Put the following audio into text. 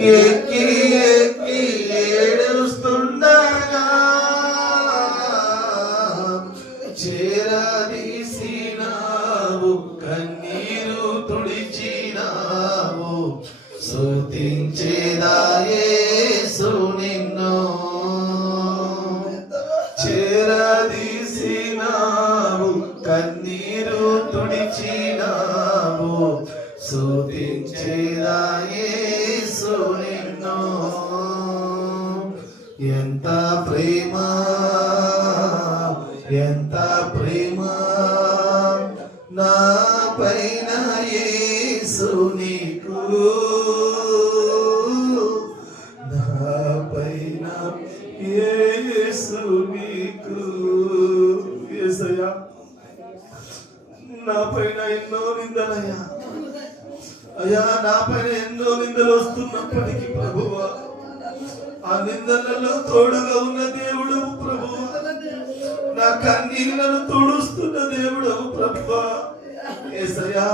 ఎక్కి ఎక్కి ఏడుస్తుండగా చేరదీసినావు, కన్నీరు తుడిచినావు. స్తుతించేదా యేసు నిన్ను, చేరదీసినావు, కన్నీరు తుడిచినావు. స్తుతించేదా యేసు నిన్ను. ఎంత ప్రేమ, ఎంత ప్రేమ నా పైన యేసు నీకు, నా పైన యేసు నీకు. యేసయ్యా, నా పైన ఎన్నో నిందలయ్యా అయ్యా, నా పైన ఎన్నో నిందలు వస్తున్నప్పటికీ ప్రభువా, ఆ నిందలలో తోడుగా ఉన్న దేవుడు ప్రభువా, నా కన్నీళ్లను తుడుస్తున్న దేవుడు ప్రభువా. యేసయ్యా,